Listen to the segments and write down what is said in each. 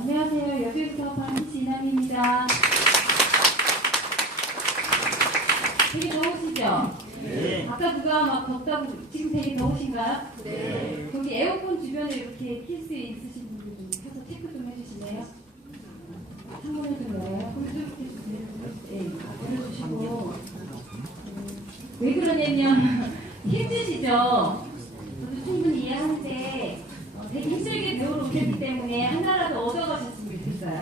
안녕하세요. 여주에서 반기치 이남입니다. 되게 더우시죠? 네. 아까 누가 막 덥다고 지금 되게 더우신가요? 네. 거기 에어컨 주변에 이렇게 킬 수 있으신 분들 좀 켜서 체크 좀 해주실래요? 창문을 좀 열어요. 그럼 좀 이렇게 열어주시고. 왜 그러냐면 힘드시죠? 저도 충분히 이해하는데 되게 힘들게 배우러 오셨기 때문에 하나라도 얻어가셨으면 좋겠어요.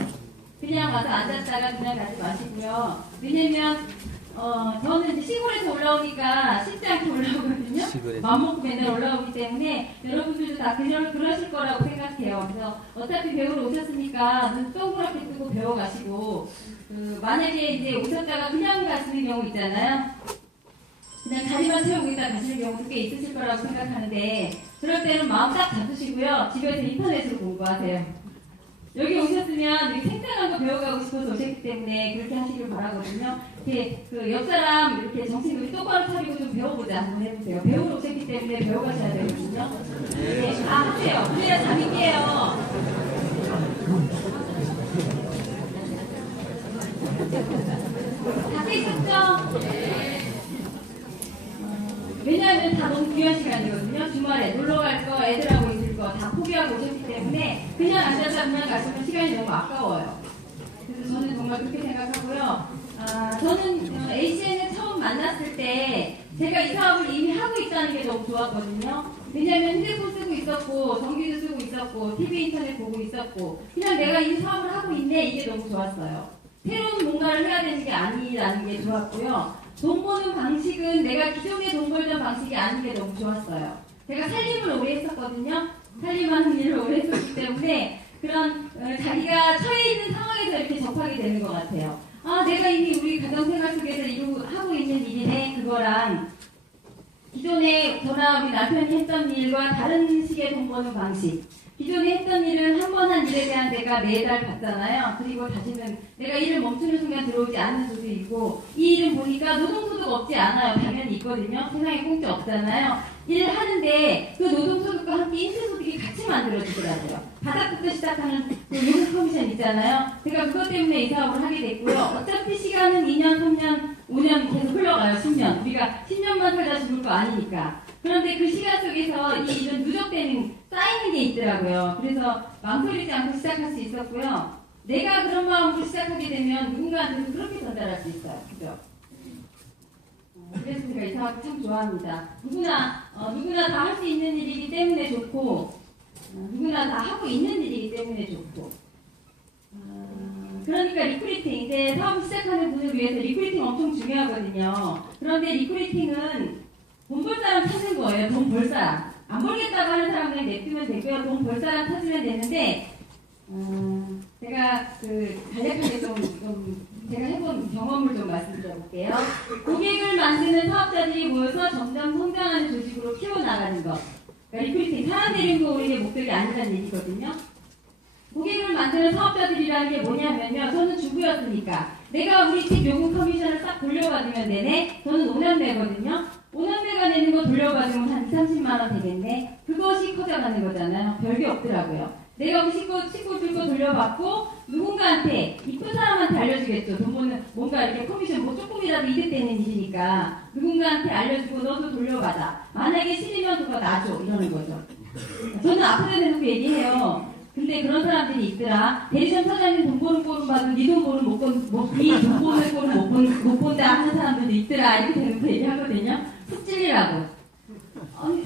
그냥 와서 앉았다가 그냥 가지 마시고요. 왜냐면 저는 이제 시골에서 올라오니까 쉽지 않게 올라오거든요. 맘먹고 맨날 올라오기 때문에 여러분들도 다 그러실 거라고 생각해요. 그래서 어차피 배우러 오셨으니까 눈 동그랗게 뜨고 배워가시고 만약에 이제 오셨다가 그냥 가시는 경우 있잖아요. 그냥 다리만 채우고 있다 가시는 경우도 꽤 있으실 거라고 생각하는데 그럴 때는 마음 딱 잡으시고요. 집에서 인터넷으로 공부하세요. 여기 오셨으면 이렇게 생생한 거 배워가고 싶어서 오셨기 때문에 그렇게 하시길 바라거든요. 이렇게 옆 사람 이렇게 정신을 똑바로 차리고 좀 배워보자 한번 해보세요. 배우러 오셨기 때문에 배워가셔야 되거든요. 네, 다 하세요. 그래야 잠이 깨요. 다 깨셨죠? 왜냐하면 다 너무 귀한 시간이거든요. 주말에 놀러 갈 거, 애들하고 있을 거 다 포기하고 오셨기 때문에 그냥 앉아서 그냥 가시면 시간이 너무 아까워요. 그래서 저는 정말 그렇게 생각하고요. 저는 ACN을 처음 만났을 때 제가 이 사업을 이미 하고 있다는 게 너무 좋았거든요. 왜냐하면 휴대폰 쓰고 있었고, 전기도 쓰고 있었고, TV 인터넷 보고 있었고, 그냥 내가 이 사업을 하고 있네 이게 너무 좋았어요. 새로운 뭔가를 해야 되는 게 아니라는 게 좋았고요. 돈 버는 방식은 내가 기존에 돈 벌던 방식이 아닌 게 너무 좋았어요. 제가 살림을 오래 했었거든요. 살림하는 일을 오래 했었기 때문에 그런 자기가 처해 있는 상황에서 이렇게 접하게 되는 것 같아요. 내가 이미 우리 가정생활 속에서 하고 있는 일이네. 그거랑 기존에 저나 우리 남편이 했던 일과 다른 식의 돈 버는 방식. 기존에 했던 일은 한 번 한 일에 대한 내가 매달 받잖아요. 그리고 다시는 내가 일을 멈추는 순간 들어오지 않는 소득이고 이 일은 보니까 노동소득 없지 않아요. 당연히 있거든요. 세상에 공짜 없잖아요. 일을 하는데 그 노동소득과 함께 인쇄소득이 같이 만들어지더라고요. 바닥부터 시작하는 그 요금 커미션 있잖아요. 제가 그것 때문에 이 사업을 하게 됐고요. 어차피 시간은 2년, 3년, 5년 계속 흘러가요. 10년. 우리가 10년만 살다 죽을 거 아니니까. 그런데 그 시간 속에서 이 일은 누적되는, 쌓이는 게 있더라고요. 그래서 망설이지 않고 시작할 수 있었고요. 내가 그런 마음으로 시작하게 되면 누군가한테도 그렇게 전달할 수 있어요. 그죠? 그래서 제가 이 사업을 참 좋아합니다. 누구나 다 할 수 있는 일이기 때문에 좋고, 누구나 다 하고 있는 일이기 때문에 좋고. 그러니까 리크루팅, 이제 사업 시작하는 분을 위해서 리크루팅 엄청 중요하거든요. 그런데 리크루팅은 돈 벌 사람 찾는 거예요. 돈 벌 사람. 안 벌겠다고 하는 사람 그냥 냅두면 되고요. 돈 벌 사람 찾으면 되는데, 제가 간략하게 제가 해본 경험을 좀 말씀드려볼게요. 고객을 만드는 사업자들이 모여서 점점 성장하는 조직으로 키워나가는 것. 그러니까 리크루팅, 사람 데리는 거 우리의 목적이 아니라는 얘기거든요. 고객을 만드는 사업자들이라는 게 뭐냐면요. 저는 주부였으니까 내가 우리 집 요금 커미션을 싹 돌려받으면 되네. 저는 5년매거든요. 5년매가 내는 거 돌려받으면 한 2, 30만 원 되겠네. 그것이 커져가는 거잖아요. 별게 없더라고요. 내가 그 식구 들고 돌려받고 누군가한테 이쁜 사람한테 알려주겠죠. 돈 버는 뭔가 이렇게 커미션 뭐 조금이라도 이득되는 일이니까 누군가한테 알려주고 너도 돌려받아. 만약에 싫으면 그거 놔줘 이러는 거죠. 저는 앞에다 대놓고 얘기해요. 근데 그런 사람들이 있더라. 대리점 사장님 돈 버는 꼴은 봐도 네 돈 버는 네 돈 버는 꼴은 못 본다 하는 사람들도 있더라. 이렇게 대놓고 얘기하거든요. 푹 찔리라고.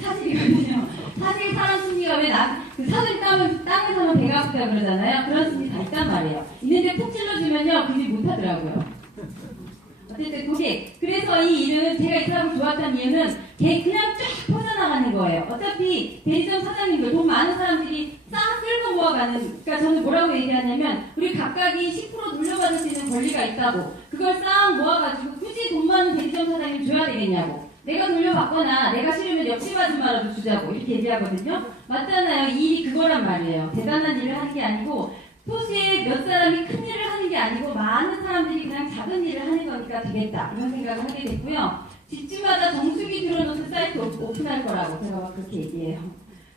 사실이거든요. 사실 사람 심리가 왜 사람이 땅을 사면 배가 아프다 그러잖아요. 그런 심리 다 있단 말이에요. 있는데 푹 찔러주면요, 그 일 못하더라고요. 어쨌든 고객. 그래서 이 일은 제가 이 사람을 좋았던 이유는 그냥 쫙 퍼져나가는 거예요. 어차피 대리점 사장님들, 돈 많은 사람들이 싹 끌고 모아가는, 그러니까 저는 뭐라고 얘기하냐면 우리 각각이 10% 돌려받을 수 있는 권리가 있다고. 그걸 싹 모아가지고 굳이 돈 많은 대리점 사장님 줘야 되겠냐고. 내가 돌려받거나 내가 싫으면 옆집 아줌마라도 주자고 이렇게 얘기하거든요. 맞잖아요. 이 일이 그거란 말이에요. 대단한 일을 하는 게 아니고 도시에 몇 사람이 큰 일을 하는 게 아니고 많은 사람들이 그냥 작은 일을 하는 거니까 되겠다 이런 생각을 하게 됐고요. 집집마다 정수기 들어놓는 사이트 오픈할 거라고 제가 막 그렇게 얘기해요.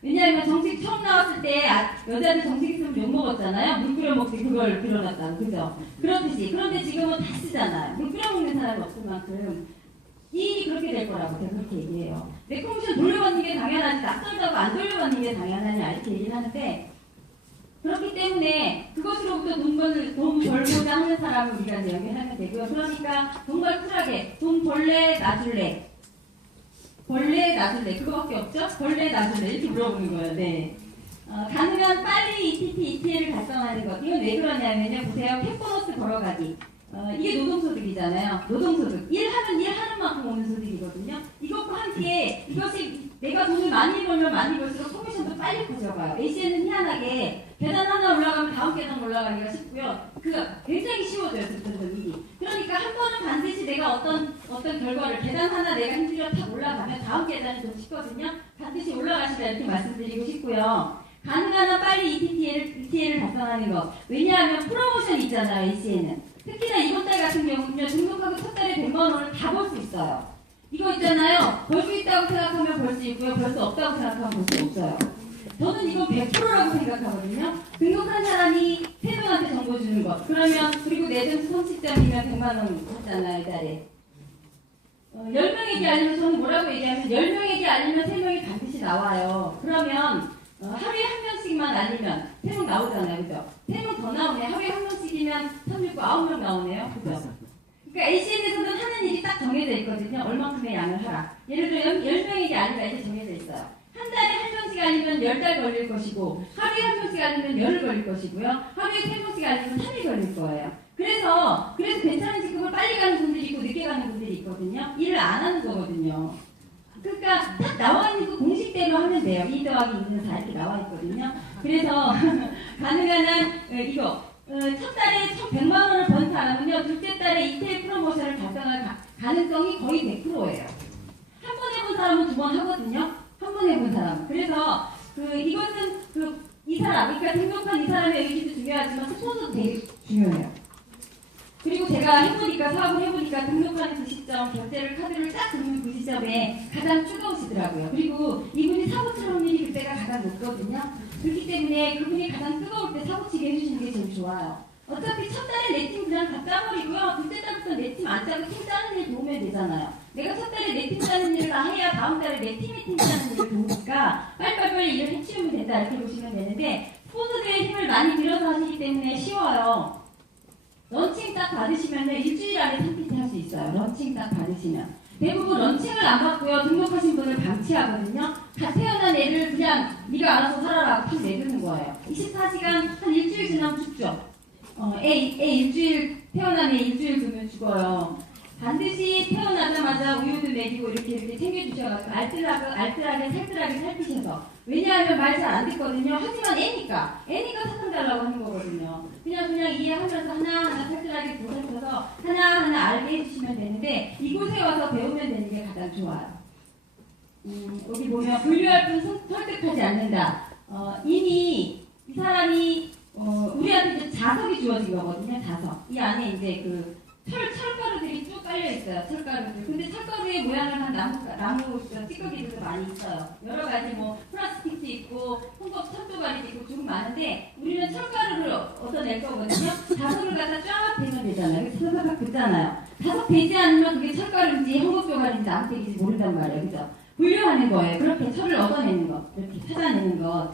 왜냐하면 정식 처음 나왔을 때 여자들 정식 있으면 욕먹었잖아요. 물 끓여 먹지 그걸 빌어놨다고. 그죠? 그렇듯이. 그런데 지금은 다 쓰잖아요. 물 끓여 먹는 사람이 없을 만큼 이 그렇게 될 거라고 제가 그렇게 얘기해요. 내콩션 돌려받는 게 당연하지 낯설다고 안 돌려받는 게 당연하냐 이렇게 얘기를 하는데 그렇기 때문에 그것으로부터 돈 벌고자 하는 사람을 우리가 이제 연결하면 되고요. 그러니까 정말 쿨하게 돈 벌래 놔줄래 벌래 놔줄래 그거밖에 없죠? 벌래 놔줄래 이렇게 물어보는 거예요. 네. 가능한 빨리 ETT, ETL을 달성하는 것. 이건 왜 그러냐면요. 보세요. 캡보너스 걸어가기. 이게 노동소득이잖아요. 노동소득. 일하면 일하는 만큼 오는 소득이거든요. 이것과 함께 이것이 내가 돈을 많이 벌면 많이 벌수록 커미션도 빨리 커져가요. ACN은 희한하게 계단 하나 올라가면 다음 계단 올라가기가 쉽고요. 굉장히 쉬워져요. 득점이. 그러니까 한 번은 반드시 내가 어떤 결과를 계단 하나 내가 힘들어 탁 올라가면 다음 계단이 좀 쉽거든요. 반드시 올라가시라 이렇게 말씀드리고 싶고요. 가능한 한 빨리 ETL을 달성하는 것. 왜냐하면 프로모션이 있잖아요. ACN은. 특히나 이번 달 같은 경우는요. 등록하고 첫 달에 100만 원을 다 벌 수 있어요. 이거 있잖아요. 벌 수 있다고 생각하면 벌 수 있고요. 벌 수 없다고 생각하면 벌 수 없어요. 저는 이거 100%라고 생각하거든요. 등록한 사람이 3명한테 정보 주는 것. 그러면 그리고 내 점수 30점이면 100만 원 받잖아요. 이 달에. 10명에게 알리면 저는 뭐라고 얘기하면 10명에게 알리면 3명이 반드시 나와요. 그러면 하루에 한 명씩만 알리면 3명 나오잖아요. 그죠? 3명 더 나오네. 하루에 한 명씩이면 3, 6, 9명 나오네요. 그죠? 그러니까 ACN에서는 하는 일이 딱 정해져 있거든요. 얼만큼의 양을 하라. 예를 들어 10명에게 알리라 이렇게 정해져 있어요. 한 달에 한 명씩 알리면 10달 걸릴 것이고 하루에 한 명씩 알리면 열흘 걸릴 것이고요. 하루에 3명씩 알리면 3일 걸릴 거예요. 그래서 괜찮은 직급을 빨리 가는 분들이 있고 늦게 가는 분들이 있거든요. 일을 안 하는 거거든요. 그러니까 딱 나와 있는 그 공식대로 하면 돼요. 2 더하기 2는 4 이렇게 나와 있거든요. 그래서 가능한 한 이거 첫 달에 100만 원을 번 사람은요. 둘째 달에 이태일 프로모션을 달성할 가능성이 거의 100%예요. 한 번 해본 사람은 2번 하거든요. 한 번 해본 사람. 그래서 이것은 이 사람, 그러니까 등록한 이 사람의 의지도 중요하지만 스폰서도 되게 중요해요. 그리고 제가 사업을 해보니까 등록하는 그 시점, 결제를 카드를 딱 긁는 그 시점에 가장 뜨거우시더라고요. 그리고 이분이 사고칠 확률이 그때가 가장 높거든요. 그렇기 때문에 그분이 가장 뜨거울 때 사고치게 해주시는 게 제일 좋아요. 어차피 첫 달에 내 팀 그냥 다 짜버리고요. 둘째 달부터 내 팀 안 짜고 팀 짜는 일 도우면 되잖아요. 내가 첫 달에 내 팀 짜는 일을 다 해야 다음 달에 내 팀의 팀 짜는 일을 도우니까 빨리빨리 일을 해치우면 된다 이렇게 보시면 되는데 스폰서들의 힘을 많이 들여서 하시기 때문에 쉬워요. 런칭 딱 받으시면 일주일 안에 3PT 할 수 있어요. 런칭 딱 받으시면. 대부분 런칭을 안 받고요. 등록하신 분을 방치하거든요. 다 태어난 애를 그냥 네가 알아서 살아라 탁 내주는 거예요. 24시간 한 일주일 지나면 죽죠. 애 일주일 태어난 애 일주일 두면 죽어요. 반드시 태어나자마자 우유도 먹이고 이렇게 챙겨주셔가지고 알뜰하게 살뜰하게 살피셔서. 왜냐하면 말 잘 안 듣거든요. 하지만 애니까 사탕 달라고 하는 거거든요. 그냥 이해하면서 하나하나 살뜰하게 보살펴서 하나하나 알게 해주시면 되는데 이곳에 와서 배우면 되는 게 가장 좋아요. 여기 보면 분류할 뿐 설득하지 않는다. 이미 이 사람이 우리한테 이제 자석이 주어진 거거든요. 자석. 이 안에 이제 철가루들이 쭉 깔려 있어요. 철가루들. 근데 철가루의 모양을 한 나무 찌꺼기들도 많이 있어요. 여러 가지 플라스틱도 있고 천조가리도 있고 조금 많은데 우리는 철가루를 얻어낼 거거든요. 자석을 갖다 쫙 대면 되잖아요. 그래서 사각 긋잖아요. 자석 되지 않으면 그게 철가루인지 한국조가리인지 아무짝인지 모른단 말이에요. 그죠? 분류하는 거예요. 그렇게 철을 얻어내는 거. 이렇게 찾아내는 것.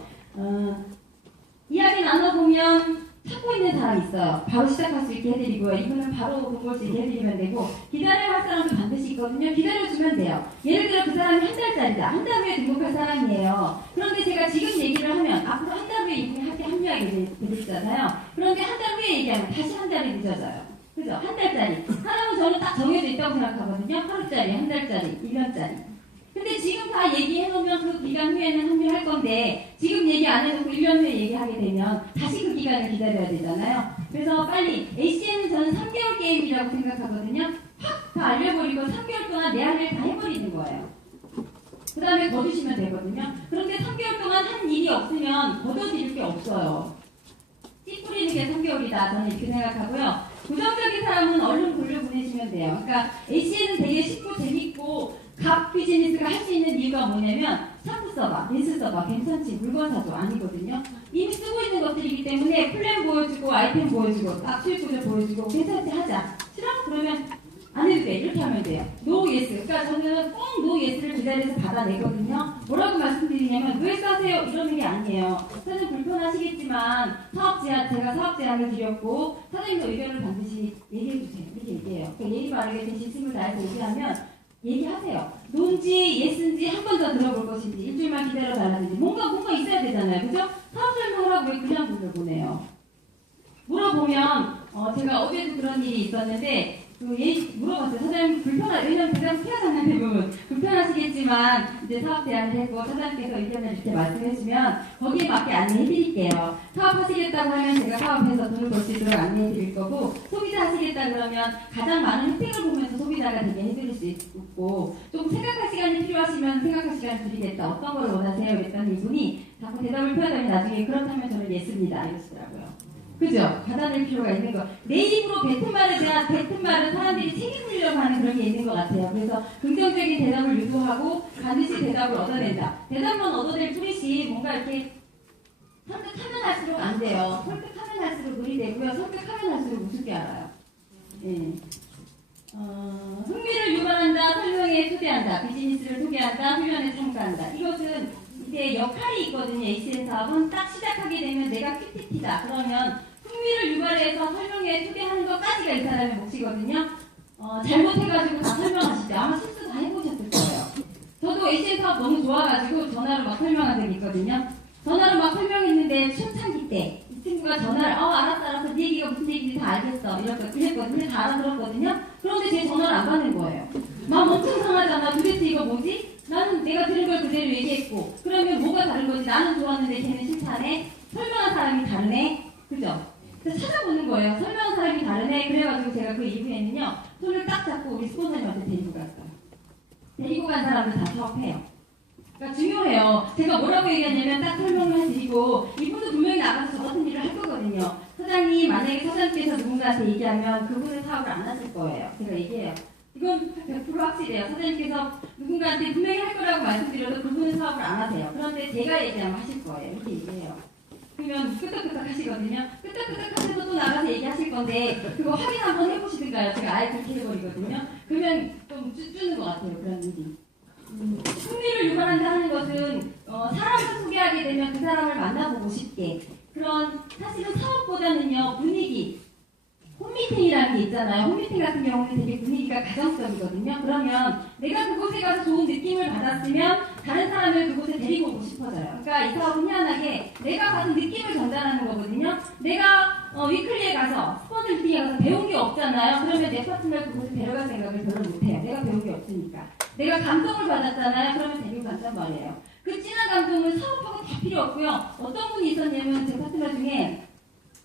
이야기 나눠보면 찾고 있는 사람이 있어요. 바로 시작할 수 있게 해드리고요. 이분은 바로 돈 벌 수 있게 해드리면 되고 기다려야 할 사람도 반드시 있거든요. 기다려주면 돼요. 예를 들어 그 사람이 한 달짜리다. 한 달 후에 등록할 사람이에요. 그런데 제가 지금 얘기를 하면 앞으로 한 달 후에 이분이 학교 합류하게 되잖아요. 그런데 한 달 후에 얘기하면 다시 한 달이 늦어져요. 그죠? 한 달짜리. 사람은 저는 딱 정해져 있다고 생각하거든요. 하루짜리, 한 달짜리, 1년짜리. 근데 지금 다 얘기해놓으면 그 기간 후에는 합류할 건데 지금 얘기 안 해놓고 1년 후에 얘기하게 되면 다시 그 기간을 기다려야 되잖아요. 그래서 빨리 ACN은 저는 3개월 게임이라고 생각하거든요. 확 다 알려버리고 3개월 동안 내 할 일 다 해버리는 거예요. 그 다음에 거두시면 되거든요. 그런데 3개월 동안 한 일이 없으면 거둬들일 게 없어요. 찌 뿌리는 게 3개월이다. 저는 이렇게 생각하고요. 부정적인 사람은 얼른 돌려보내시면 돼요. 그러니까 ACN은 되게 쉽고 재밌고 각 비즈니스가 할 수 있는 이유가 뭐냐면 샴푸 써봐, 린스 써봐, 괜찮지, 물건 사줘 아니거든요. 이미 쓰고 있는 것들이기 때문에 플랜 보여주고 아이템 보여주고 딱 수익 구조 보여주고 괜찮지 하자. 싫어? 그러면 안 해도 돼. 이렇게 하면 돼요. 노 예스. 그러니까 저는 꼭 노 예스를 그 자리에서 받아내거든요. 뭐라고 말씀드리냐면 왜 싸세요? 이러는 게 아니에요. 사실 불편하시겠지만 제가 사업 제안을 드렸고 사장님도 의견을 반드시 얘기해 주세요. 이렇게 얘기해요. 그러니까 예의 바르게 대신 힘을 다해서 얘기하면 얘기하세요. 논지 예스인지 한 번 더 들어볼 것인지 일주일만 기다려 달라든지 뭔가 있어야 되잖아요. 그죠? 사업 설명을 하고 왜 그냥 물어보네요. 물어보면 제가 어제도 그런 일이 있었는데 물어봤어요. 사장님 왜냐면 대답을 피하잖아요. 대부분 불편하시겠지만 이제 사업 제안을 했고 사장님께서 의견을 이렇게 말씀해주면 거기에 맞게 안내해드릴게요. 사업하시겠다고 하면 제가 사업해서 돈을 벌 수 있도록 안내해드릴 거고 소비자 하시겠다 그러면 가장 많은 혜택을 보면서 소비자가 되게 해드릴 수 있고 조금 생각할 시간이 필요하시면 생각할 시간을 드리겠다. 어떤 걸 원하세요? 그랬더니 이분이 자꾸 대답을 피하더니 나중에 그렇다면 저는 예스입니다. 이러시더라고요. 그죠? 받아낼 필요가 있는 거. 내 입으로 뱉은 말은 사람들이 책임지려고 하는 그런 게 있는 것 같아요. 그래서 긍정적인 대답을 유도하고 반드시 대답을 얻어낸다. 대답만 얻어낼 뿐이지 뭔가 이렇게 설득하면 할수록 안 돼요. 설득하면 할수록 눈이 되고요. 설득하면 할수록 우습게 알아요. 예. 흥미를 유발한다, 설명에 초대한다, 비즈니스를 소개한다, 훈련에 참가한다. 이것은 이제 역할이 있거든요. HCN 사업은 딱 시작하게 되면 내가 PPT다. 그러면 흥미를 유발해서 설명에 초대하는 것까지가 이 사람의 몫이거든요. 잘못해가지고 다 설명하시죠. 아마 실수 다 해보셨을 거예요. 저도 HCN 사업 너무 좋아가지고 전화로 막 설명한 적이 있거든요. 전화로 막 설명했는데 초창기 때 이 친구가 전화를 알았어 네 얘기가 무슨 얘기인지 다 알겠어 이렇게 그랬거든요. 다 알아들었거든요. 그런데 제 전화를 안 받는 거예요. 마음 엄청 상하잖아. 도대체 이거 뭐지? 나는 내가 들은 걸 그대로 얘기했고 그러면 뭐가 다른 거지? 나는 좋았는데 걔는 싫다네. 설명한 사람이 다르네. 그죠? 그래서 찾아보는 거예요. 설명한 사람이 다르네. 그래가지고 제가 그 이후에는요. 손을 딱 잡고 우리 스폰서님한테 데리고 갔어요. 데리고 간 사람들 다 사업해요. 그러니까 중요해요. 제가 뭐라고 얘기하냐면 딱 설명을 해드리고 이분도 분명히 나가서 저 같은 일을 할 거거든요. 사장님 만약에 사장님께서 누군가한테 얘기하면 그분은 사업을 안 하실 거예요. 제가 얘기해요. 이건 100% 확실해요. 사장님께서 누군가한테 분명히 할 거라고 말씀드려도 그분은 사업을 안 하세요. 그런데 제가 얘기하면 하실 거예요. 이렇게 얘기해요. 그러면 끄떡끄떡 하시거든요. 끄떡끄떡 하셔서 또 나가서 얘기하실 건데 그거 확인 한번 해보시든가요. 제가 아예 그렇게 해버리거든요. 그러면 좀 주는 것 같아요. 그런 일이. 흥미를 유발한다 하는 것은 사람을 소개하게 되면 그 사람을 만나보고 싶게 그런 사실은 사업보다는요 분위기 홈미팅이라는 게 있잖아요. 홈미팅 같은 경우는 되게 분위기가 가정적이거든요. 그러면 내가 그곳에 가서 좋은 느낌을 받았으면 다른 사람을 그곳에 데리고 오고 싶어져요. 그러니까 이 사업은 희한하게 내가 받은 느낌을 전달하는 거거든요. 내가 위클리에 가서 스폰서 미팅에 가서 배운 게 없잖아요. 그러면 내 파트너를 그곳에 데려갈 생각을 별로 못해요. 내가 배운 게 없으니까. 내가 감동을 받았잖아요. 그러면 데리고 간단 말이에요. 그 진한 감동은 사업하고 다 필요 없고요. 어떤 분이 있었냐면 제 파트너 중에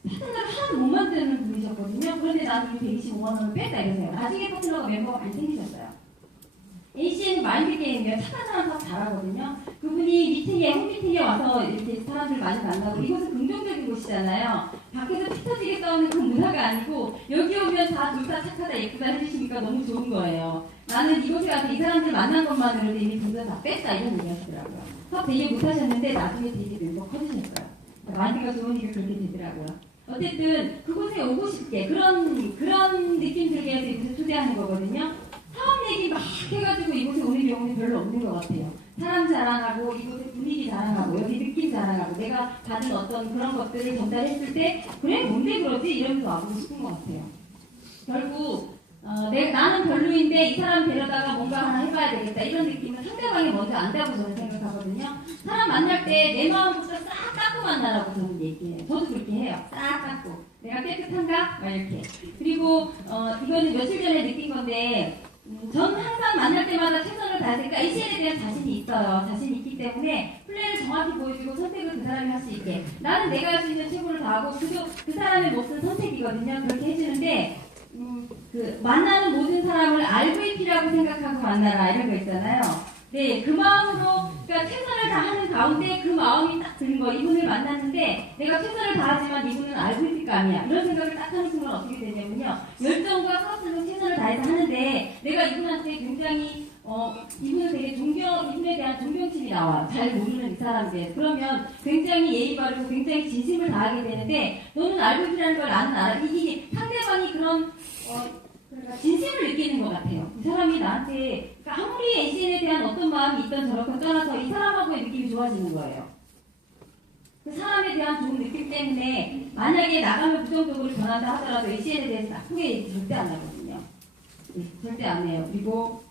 파트너를 하나도 못 만드는 분이셨거든요. 그런데 나는 125만 원을 뺐다 이러세요. 나중에 파트너가 멤버가 많이 생기셨어요. HCN 마인드 게임이에요. 착한 사람 사업 잘하거든요. 그분이 홈미팅에 와서 이렇게 사람들 많이 만나고 이곳은 긍정적인 곳이잖아요. 밖에서 피 터지게 싸우는 그런 문화가 아니고 여기 오면 다 둘 다 착하다 예쁘다 해주시니까 너무 좋은 거예요. 나는 이곳에 가서 이 사람들 만난 것만으로도 이미 돈을 다 뺐다 이런 얘기 하시더라고요. 사업 되게 못하셨는데 나중에 되게 멤버 커지셨어요. 마인드가 좋으니까 그렇게 되더라고요. 어쨌든 그곳에 오고 싶게 그런 느낌 들게 해서 이곳에 초대하는 거거든요. 사업 얘기 막 해가지고 이곳에 오는 경우는 별로 없는 것 같아요. 사람 자랑하고 이곳의 분위기 자랑하고 여기 느낌 자랑하고 내가 받은 어떤 그런 것들을 전달했을 때 그래 뭔데 그러지 이러면서 와보고 싶은 것 같아요. 결국 나는 별로인데 이 사람 데려다가 뭔가 하나 해봐야 되겠다 이런 느낌은 상대방이 먼저 안다고 저는 생각하거든요. 사람 만날 때 내 마음부터 싹 닦고 만나라고 저는 얘기해요. 저도 그렇게 해요. 싹 닦고 내가 깨끗한가? 막 이렇게. 그리고 이거는 며칠 전에 느낀 건데 전 항상 만날 때마다 최선을 다하니까 HCN에 대한 자신이 있어요. 자신이 있기 때문에 플랜을 정확히 보여주고 선택을 그 사람이 할 수 있게 나는 내가 할 수 있는 최고를 다하고 그 사람의 몫은 선택이거든요. 그렇게 해주는데 만나는 모든 사람을 RVP라고 생각하고 만나라 이런 거 있잖아요. 네, 그 마음으로 그러니까 최선을 다하는 가운데 그 마음이 딱 드는 거. 이분을 만났는데 내가 최선을 다하지만 이분은 RVP가 아니야. 이런 생각을 딱 하는 순간 어떻게 되냐면요. 열정과 사업성을 최선을 다해서 하는데 내가 이분한테 굉장히 이분은 되게 이분에 대한 존경심이 나와요. 잘 모르는 이 사람에 대해서. 그러면 굉장히 예의 바르고 굉장히 진심을 다하게 되는데, 너는 알고 있다는 걸 나는 알아. 이게 상대방이 그런, 그러니까 진심을 느끼는 것 같아요. 이 사람이 나한테, 그러니까 아무리 ACN에 대한 어떤 마음이 있던 저렇건 떠나서 이 사람하고의 느낌이 좋아지는 거예요. 그 사람에 대한 좋은 느낌 때문에 만약에 나가면 부정적으로 변한다 하더라도 ACN에 대해서 나쁘게 얘기 절대 안 하거든요. 네, 절대 안 해요. 그리고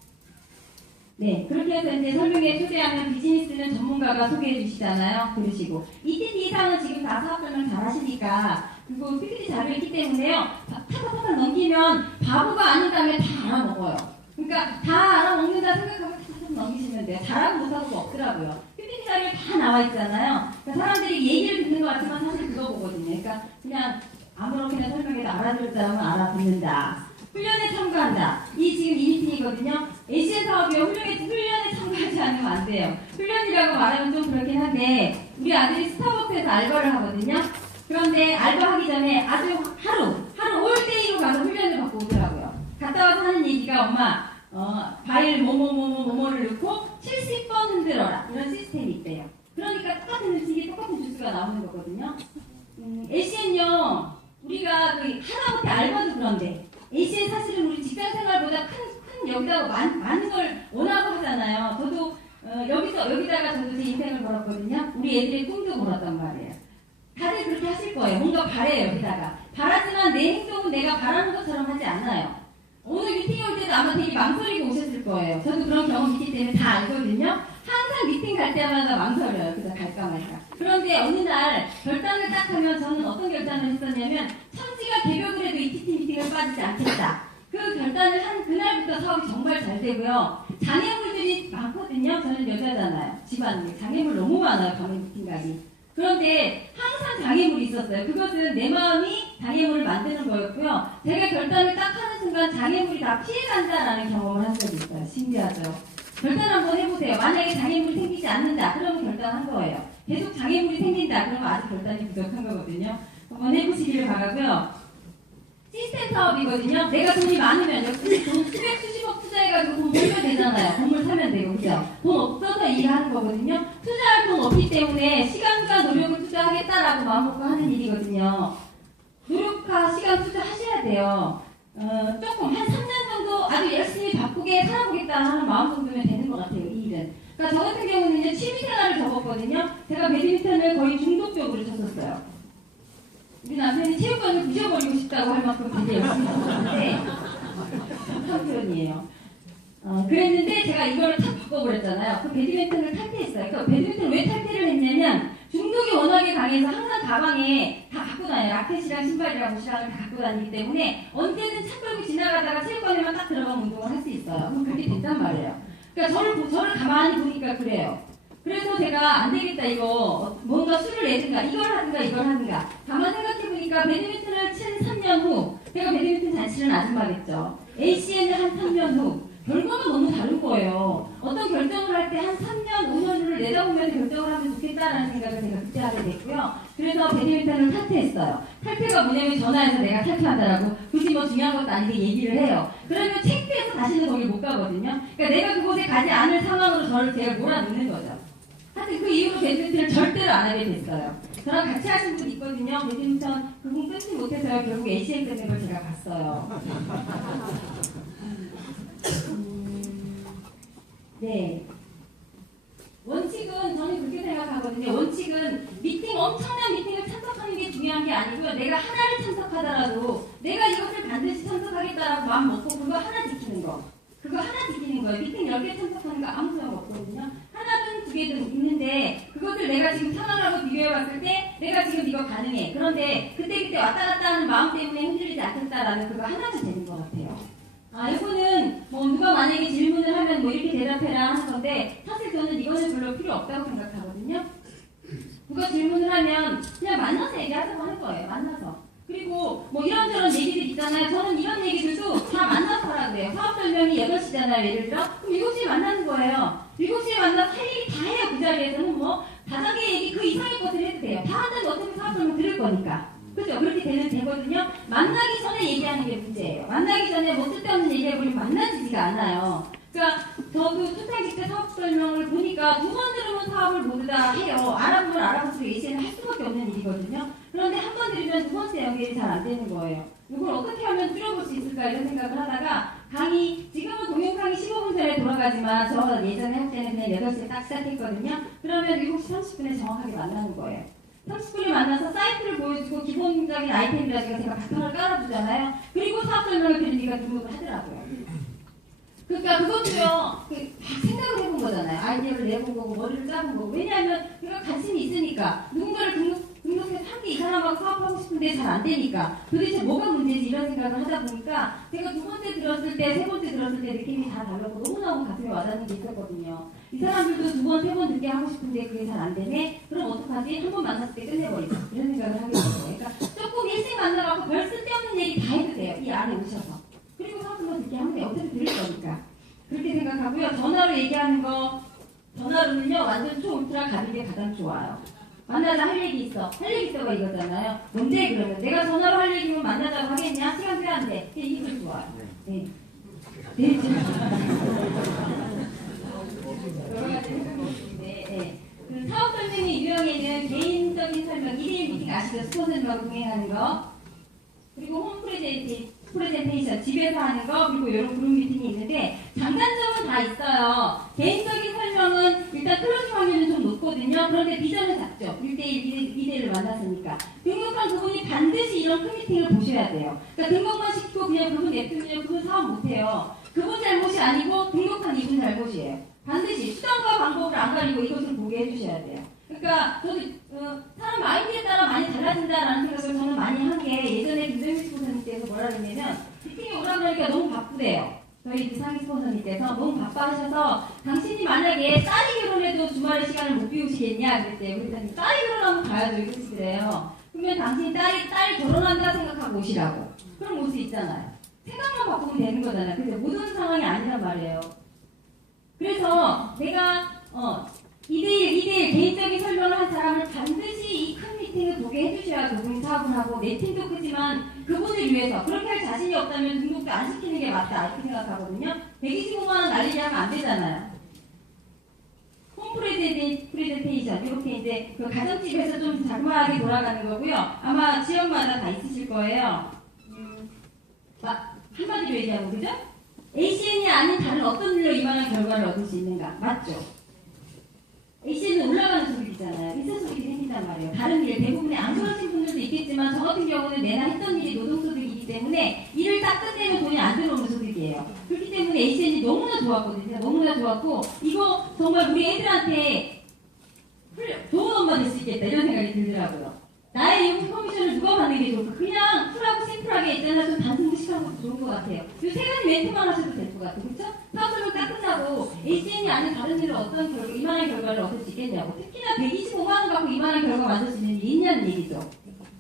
네, 그렇게 해서 이제 설명회 초대하면 비즈니스는 전문가가 소개해 주시잖아요. 그러시고 ETT 이상은 지금 다 사업 설명 잘 하시니까, 그리고 PPT 자료 있기 때문에요. 타타타타 넘기면 바보가 아닌 다음에 다 알아먹어요. 그러니까 다 알아먹는다 생각하고 타타타 넘기시면 돼요. 잘하고 못하고가 없더라고요. PPT 자료 다 나와 있잖아요. 그러니까 사람들이 얘기를 듣는 것 같지만 사실 그거 보거든요. 그러니까 그냥 아무렇게나 설명해도 알아들을 사람은 알아듣는다. 훈련에 참가한다. 이 지금 이 미팅이거든요. ACN 사업이요. 훈련에 참가하지 않으면 안 돼요. 훈련이라고 말하면 좀 그렇긴 한데, 우리 아들이 스타벅스에서 알바를 하거든요. 그런데 알바하기 전에 아주 하루 올데이로 가서 훈련을 받고 오더라고요. 갔다 와서 하는 얘기가, 엄마, 과일 뭐뭐를 넣고 70번 흔들어라. 이런 시스템이 있대요. 그러니까 똑같은 음식이 똑같은 주스가 나오는 거거든요. ACN요. 우리가 그 하다못해 알바도 그런데, ACN 사실은 우리 직장 생활보다 큰 여기다가 많은 걸 원하고 하잖아요. 저도 여기다가 저도 제 인생을 걸었거든요. 우리 애들의 꿈도 걸었단 말이에요. 다들 그렇게 하실 거예요. 뭔가 바래요, 여기다가. 바라지만 내 행동은 내가 바라는 것처럼 하지 않아요. 오늘 미팅에 올 때도 아마 되게 망설이고 오셨을 거예요. 저도 그런 경험이 있기 때문에 다 알거든요. 항상 미팅 갈 때마다 망설여요. 그래서 갈까 말까. 그런데 어느 날 결단을 딱 하면, 저는 어떤 결단을 했었냐면, 천지가 개벽을 해도 ETT 미팅을 빠지지 않겠다. 그 결단을 한 그날부터 사업이 정말 잘 되고요. 장애물들이 많거든요. 저는 여자잖아요. 집안에 장애물 너무 많아요. 밤에 미팅 가기. 그런데 항상 장애물이 있었어요. 그것은 내 마음이 장애물을 만드는 거였고요. 제가 결단을 딱 하는 순간 장애물이 다 피해간다라는 경험을 한 적이 있어요. 신기하죠? 결단 한번 해보세요. 만약에 장애물이 생기지 않는다. 그러면 결단한 거예요. 계속 장애물이 생긴다. 그러면 아직 결단이 부족한 거거든요. 한번 해보시기를 바라고요. 시스템 사업이거든요. 내가 돈이 많으면 돈 수백 수십억 투자해가지고 돈 벌면 되잖아요. 건물 사면 되고, 그죠? 돈 없어서 일하는 거거든요. 투자할 돈 없기 때문에 시간과 노력을 투자하겠다라고 마음먹고 하는 일이거든요. 노력과 시간 투자하셔야 돼요. 조금 한 3년 정도 아주 열심히 바쁘게 살아보겠다 하는 마음 정도면 되는 것 같아요, 이 일은. 그러니까 저 같은 경우는 이제 취미생활을 접었거든요. 제가 배드민턴을 거의 중독적으로 쳤었어요. 우리 남편이 체육관을 부셔버리고 싶다고 할 만큼 되게 열심히 쳤는데, 한 표현이에요. 그랬는데 제가 이거를 탁 바꿔버렸잖아요. 그 배드민턴을 탈퇴했어요. 그러니까 배드민턴을 왜 탈퇴를 했냐면, 중독이 워낙에 강해서 항상 가방에 다 갖고 다녀요. 라켓이랑 신발이랑 옷이랑 다 갖고 다니기 때문에 언제든 차 끌고 지나가다가 체육관에만 딱 들어가면 운동을 할 수 있어요. 그럼 그렇게 된단 말이에요. 그러니까 저를 가만히 보니까 그래요. 그래서 제가 안 되겠다, 이거 뭔가 수를 내든가 이걸 하든가 가만 생각해보니까 배드민턴을 친 3년 후, 제가 배드민턴 잘 치는 아줌마겠죠. ACN을 한 3년 후 결과가 너무 다른 거예요. 어떤 결정을 할 때 한 3년, 5년을 내다보면 결정을 하면 좋겠다라는 생각을 제가 그때 하게 됐고요. 그래서 배드민턴을 탈퇴했어요. 탈퇴가 뭐냐면 전화해서 내가 탈퇴한다라고, 굳이 뭐 중요한 것도 아닌데 얘기를 해요. 그러면 창피해서 다시는 거기 못 가거든요. 그러니까 내가 그곳에 가지 않을 상황으로 저를 제가 몰아넣는 거죠. 하여튼 그 이후로 배드민턴을 절대로 안 하게 됐어요. 저랑 같이 하신 분 있거든요. 배드민턴 그분 끊지 못해서요. 결국 ACN 끊는 걸 제가 봤어요. 네. 원칙은 저는 그렇게 생각하거든요. 원칙은 엄청난 미팅을 참석하는 게 중요한 게 아니고요. 내가 하나를 참석하더라도 내가 이것을 반드시 참석하겠다라고 마음 먹고 그거 하나 지키는 거. 그거 하나 지키는 거예요. 미팅 10개 참석하는 거 아무 소용 없거든요. 하나든 2개든 있는데, 그것을 내가 지금 상황하고 비교해봤을 때 내가 지금 이거 가능해. 그런데 그때 왔다 갔다 하는 마음 때문에 흔들리지 않겠다라는 그거 하나면 되는 것 같아요. 이거는 뭐 누가 만약에 질문을 하면 뭐 이렇게 대답해라 하는 건데, 사실 저는 이거는 별로 필요 없다고 생각하거든요. 누가 질문을 하면 그냥 만나서 얘기하자고 하는 거예요. 만나서. 그리고 뭐 이런저런 얘기들 있잖아요. 저는 이런 얘기들도 다 만나서 하라고 그래요. 사업 설명이 8시잖아요. 예를 들어. 그럼 7시에 만나는 거예요. 7시에 만나서 할 얘기 다 해요. 그 자리에서는 뭐 다단계 얘기 그 이상의 것을 해도 돼요. 다 한다면 어차피 사업 설명 들을 거니까. 그죠? 그렇게 되거든요. 만나기 전에 얘기하는 게 문제예요. 만나기 전에 뭐 쓸데없는 얘기해버리면 만나지지가 않아요. 그러니까 저도 초창기 사업 설명을 보니까 두 번 들으면 사업을 모두 다 해요. 알아보면 알아볼수록 AC는 할 수밖에 없는 일이거든요. 그런데 한 번 들으면 두 번째 연결이 잘 안 되는 거예요. 이걸 어떻게 하면 줄여볼 수 있을까 이런 생각을 하다가 강의, 지금은 동영상이 15분 전에 돌아가지만 저 예전에 할 때는 그냥 8시에 딱 시작했거든요. 그러면 7시 30분에 정확하게 만나는 거예요. 30분에 만나서 사이트를 보여주고 기본적인 아이템이라든가 제가 바탕을 깔아주잖아요. 그리고 사업 설명을 들으니까 등록을 하더라고요. 그러니까 그것도요, 생각을 해본 거잖아요. 아이디어를 내본 거고, 머리를 짜본 거고. 왜냐하면 제가 관심이 있으니까. 누군가를 등록해서 함께 이 사람하고 사업하고 싶은데 잘 안 되니까. 도대체 뭐가 문제지? 이런 생각을 하다 보니까 제가 두 번째 들었을 때, 세 번째 들었을 때 느낌이 다 달랐고 너무너무 가슴에 와닿는 게 있었거든요. 이 사람들도 두 번, 세 번 듣게 하고 싶은데 그게 잘 안 되네? 그럼 어떡하지? 한 번 만났을 때 끝내버리자. 이런 생각을 하게 된 거예요. 그러니까 조금 일찍 만나갖고 별 쓸데없는 얘기 다 해도 돼요. 이 안에 오셔서. 그리고 사업만 듣게 하면 어차피 들을 거니까. 그렇게 생각하고요. 전화로 얘기하는 거, 전화로는요, 완전 초울트라 가는 게 가장 좋아요. 만나자 할 얘기 있어. 할 얘기 있어가 이거잖아요. 뭔데 그러면? 내가 전화로 할 얘기면 만나자고 하겠냐? 시간 돼안돼? 이걸 좋아요. 네. 네, 여러 가지 생각이 있는데, 네. 그 사업 설명의 유형에는 개인적인 설명, 1대1 미팅 아시죠? 스포츠님하고 동행하는 거. 그리고 홈 프레젠테이션, 집에서 하는 거, 그리고 이런 그룹 미팅이 있는데, 장단점은 다 있어요. 개인적인 설명은 일단 클로징 확률은 좀 높거든요. 그런데 비전은 작죠. 1대1, 2대1을 만났으니까. 등록한 그분이 반드시 이런 큰 미팅을 보셔야 돼요. 그러니까 등록만 시키고 그냥 그분 냅두면 그분 사업 못해요. 그분 잘못이 아니고 등록한 이분 잘못이에요. 반드시 수단과 방법을 안 가리고 이것을 보게 해주셔야 돼요. 그러니까 저도 사람 마인드에 따라 많이 달라진다라는 생각을 저는 많이 한 게 예전에 김정민 스포서님께서 뭐라 그랬냐면 미팅에 오라 그러니까 너무 바쁘대요. 저희 상위 스포서님께서 너무 바빠하셔서 당신이 만약에 딸이 결혼해도 주말에 시간을 못 비우시겠냐 그랬대요. 그랬더니 딸이 결혼하면 가야죠 이러시더래요. 그러면 당신 딸이 결혼한다 생각하고 오시라고. 그럼 올 수 있잖아요. 생각만 바꾸면 되는 거잖아요. 근데 모든 상황이 아니란 말이에요. 그래서 내가 2대1 개인적인 설명을 한 사람은 반드시 이 큰 미팅을 보게 해주셔야 그분이 사업을 하고 내 팀도 크지만 그분을 위해서 그렇게 할 자신이 없다면 등록도 안 시키는 게 맞다 이렇게 생각하거든요. 125만 원 날리게 하면 안 되잖아요. 홈 프레젠테이션 이렇게 이제 그 가정집에서 좀 자그마하게 돌아가는 거고요. 아마 지역마다 다 있으실 거예요. 한마디로 얘기하고 그죠? ACN이 아닌 다른 어떤 일로 이만한 결과를 얻을 수 있는가? 맞죠? ACN은 올라가는 소득이잖아요. 일선 소득이 생긴단 말이에요. 다른 일, 대부분의 안 그러신 분들도 있겠지만 저 같은 경우는 내가 했던 일이 노동소득이기 때문에 일을 딱 끝내면 돈이 안 들어오는 소득이에요. 그렇기 때문에 ACN이 너무나 좋았거든요. 너무나 좋았고 이거 정말 우리 애들한테 좋은 엄마 될 수 있겠다 이런 생각이 들더라고요. 나의 요금 커미션을 누가 받는 게 좋을까? 그냥 쿨하고 심플하게 있잖아. 좀 단순무식한 것도 좋은 것 같아요. 이 세 가지 멘트만 하셔도 될 것 같아요. 그렇죠? 사업설명 딱 끝나고 ACN이 아닌 다른 일로 어떤 이만한 결과를 얻을 수 있겠냐고. 특히나 125만 원 갖고 이만한 결과 만들 수 있는 일이 있냐는 얘기죠.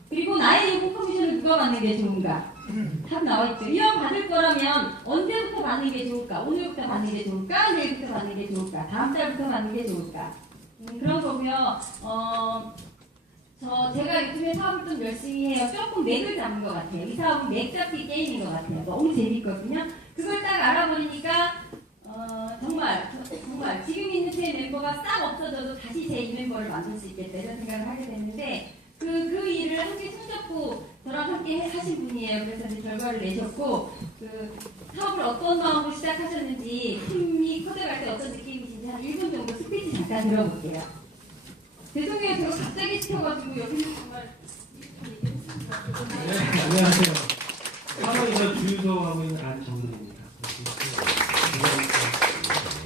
그리고 나의 요금 커미션을 누가 받는 게 좋은가? 답 나와있죠. 이왕 받을 거라면 언제부터 받는 게 좋을까? 오늘부터 받는 게 좋을까? 내일부터 받는 게 좋을까? 다음 달부터 받는 게 좋을까? 그런 거고요. 제가 요즘에 사업을 좀 열심히 해요. 조금 맥을 잡은 것 같아요. 이 사업은 맥 잡기 게임인 것 같아요. 너무 재밌거든요. 그걸 딱 알아보니까 정말 지금 있는 제 멤버가 싹 없어져도 다시 제 이 멤버를 만들 수 있겠다 이런 생각을 하게 됐는데 그 일을 함께 손잡고 저랑 함께 하신 분이에요. 그래서 이제 결과를 내셨고 그 사업을 어떤 마음으로 시작하셨는지 팀이 커져갈 때 어떤 느낌이신지 한 1분 정도 스피치 잠깐 들어볼게요. 죄송해요. 제가 갑자기 시켜가지고 여기는 정말 네, 안녕하세요. 사업에서 주유소하고 있는 안정근입니다.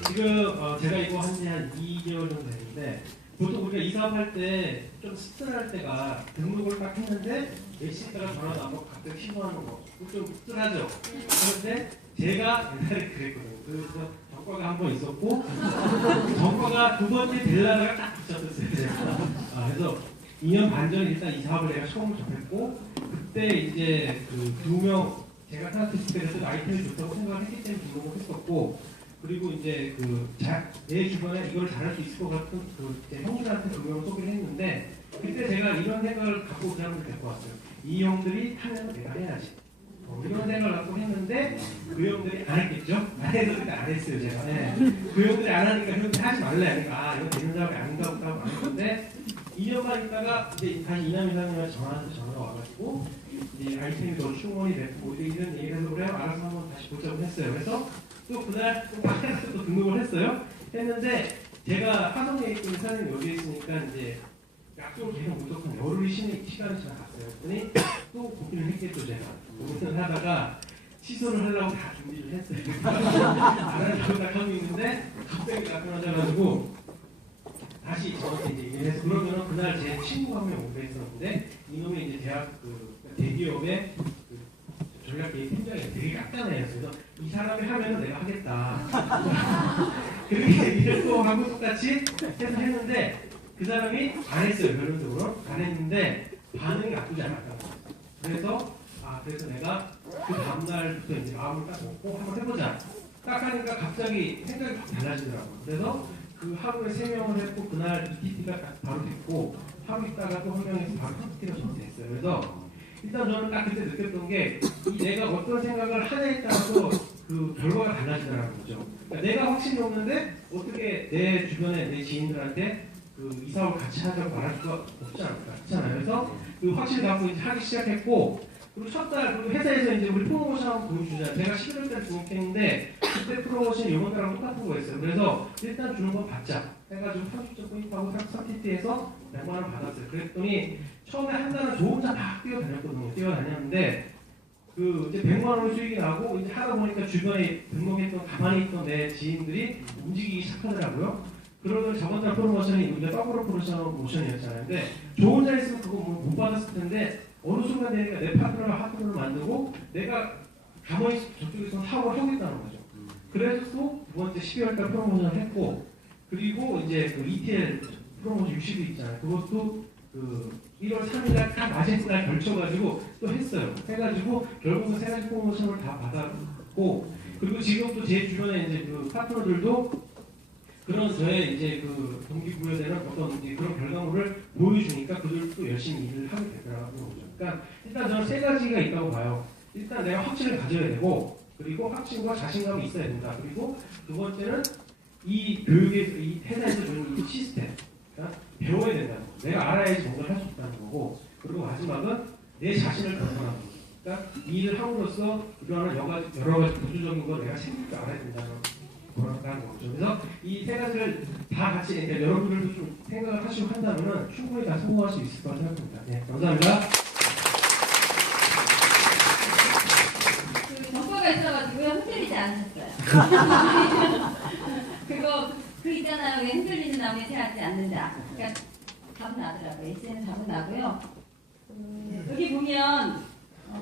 지금 제가 이거 한 지 한 2개월 정도 됐는데 보통 우리가 이 사업할 때 좀 씁쓸할 때가 등록을 딱 했는데 ACN가 전화도 안 받고 갑자기 신고하는 거 좀 씁쓸하죠. 그런데 제가 옛날에 그랬거든요. 그래서 전과가 한 번 있었고 전과가 두 번째 델라가 딱 붙였었어요. 그래서 2년 반 전에 일단 이 사업을 내가 처음 접했고 그때 이제 그 2명 제가 생각했을 때 그래도 아이템이 좋다고 생각을 했기 때문에 등록을 했었고 그리고 이제 내 주변에 이걸 잘할 수 있을 것 같은 제 형들한테 2명을 소개를 했는데 그때 제가 이런 생각을 갖고 그 사람들 데리고 왔어요. 이 형들이 하면 내가 해야지. 이런 생각을 갖고 했는데 그 형들이 안 했겠죠? 안 해도 안 했어요 제가. 네. 그 형들이 안 하니까 형들이 하지 말래 하니까 이거 되는 사람이 아닌가 보다 하고 안 했는데 2년만 있다가 이제 다시 이남 이사님한테 전화가 와가지고 이제 아이템이 더 충원이 됐고 뭐 이런 얘기를 해서 그래 알아서 한번 다시 보자고 했어요. 그래서 또 그날 또 등록을 했어요. 했는데 제가 화성에 있던 사장님 여기 있으니까 이제 약속을 계속 무조건 열흘이 시간이 지나갔어요. 그랬더니 또 고민을 했겠죠 제가. 고민을 하다가 취소를 하려고 다 준비를 했어요. 안 하려고 딱 하고 있는데 갑자기 나타나셔가지고 다시 저한테 이제 얘기를 해서 그러면은 그날 제 친구가 한 명 오게 했었는데 이놈이 이제 대학 그 대기업의 그 전략계획 팀장이 되게 깐깐해요. 그래서 이 사람이 하면은 내가 하겠다. 그렇게 얘기를 또 하고 똑같이 해서 했는데 그 사람이 안 했어요. 결론적으로 안 했는데 반응이 나쁘지 않았다고. 그래서 내가 그 다음날부터 이제 마음을 딱 먹고 한번 해보자. 딱 하니까 갑자기 생각이 확 달라지더라고요. 그래서 그 하루에 3명을 했고 그날 ETT가 바로 됐고 하루 있다가 또 한 명에서 바로 PTT가 저한테 됐어요. 그래서 일단 저는 딱 그때 느꼈던 게 내가 어떤 생각을 하냐에 따라서 그 결과가 달라지더라는 거죠. 그러니까 내가 확신이 없는데 어떻게 내 주변에 내 지인들한테 그 이사를 같이 하자고 말할 수가 없잖아요. 그래서 그 확신을 갖고 이제 하기 시작했고 그리고 첫달 그리고 회사에서 이제 우리 프로모션 보여주자. 제가 11월달에 등록했는데 그때 프로모션이 이번 달랑 똑같은 거였어요. 그래서 일단 주는 건 받자 해가지고 30점 포인트하고 30TT에서 100만 원 받았어요. 그랬더니 처음에 한 달은 저 혼자 막 뛰어다녔거든요. 뛰어다녔는데 그 이제 100만 원 수익이 나고 이제 하다 보니까 주변에 등록했던 가만히 있던 내 지인들이 움직이기 시작하더라고요. 그러면 저번 달 프로모션이 이제 더블 모션이었잖아요. 근데 저 혼자 있으면 그거 못 받았을 텐데 어느 순간 되니까 내 파트너가 하트너를 만들고 내가 가만히 저쪽에서 사업을 하고 있다는 거죠. 그래서 또 두 번째 12월 달 프로모션을 했고 그리고 이제 그 ETL 프로모션 60일 있잖아요. 그것도 그 1월 3일 날 딱 마지막 걸쳐가지고 또 했어요. 해가지고 결국은 세 가지 프로모션을 다 받았고 그리고 지금 또 제 주변에 이제 그 파트너들도 그런 저의 이제 그 동기부여되는 어떤 이제 그런 결과물을 보여주니까 그들도 열심히 일을 하게 되더라고요. 그러니까 일단 저는 3가지가 있다고 봐요. 일단 내가 확신을 가져야 되고 그리고 확신과 자신감이 있어야 된다. 그리고 두 번째는 이 교육에서 이 회사에서 주는 이 시스템 그러니까 배워야 된다는 거. 내가 알아야지 뭔가를 할 수 있다는 거고 그리고 마지막은 내 자신을 변화하는 거. 그러니까 이 일을 함으로써 이러한 여러 가지 구조적인 걸 내가 챙길 줄 알아야 된다는 거라는 거죠. 그래서 이 3가지를 다 같이 그러니까 여러분들도 좀 생각을 하시고 한다면 충분히 다 성공할 수 있을 거라고 생각합니다. 네, 감사합니다. 그 정보가 있어가지고요 흔들리지 않으셨어요. 그 있잖아요. 왜 흔들리는 나무에 새하지 않는다. 그러니까 답은 나더라고요. S는 답은 나고요. 여기 보면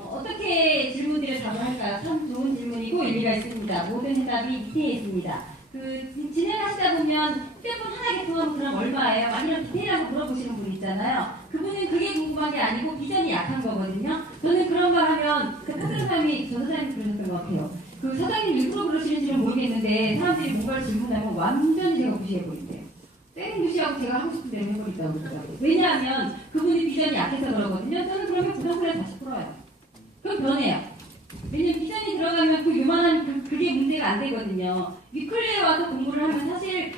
어떻게 질문들을 답을 할까요? 참 좋은 질문이고 일리가 있습니다. 모든 해답이 밑에 있습니다. 그 진행하시다 보면 휴대폰 하나 개통하면 그럼 얼마예요? 아니면 디테일하고 물어보시는 분 있잖아요. 그분은 그게 궁금한 게 아니고 비전이 약한 거거든요. 저는 그런 말 하면 그 사장님이 저 사장님 그러셨던 것 같아요. 그 사장님 일부러 그러시는지는 모르겠는데 사람들이 뭔가를 질문하면 완전히 제가 무시해버린대요. 땡 무시하고 제가 하고 싶은 대로 해버린다고 그러더라고요. 왜냐하면 그분이 비전이 약해서 그러거든요. 저는 그러면 부담스러워 다시 풀어요. 그럼 변해요. 왜냐면 비전이 들어가면 그 요만한 그게 문제가 안 되거든요. 위클리에 와서 공부를 하면 사실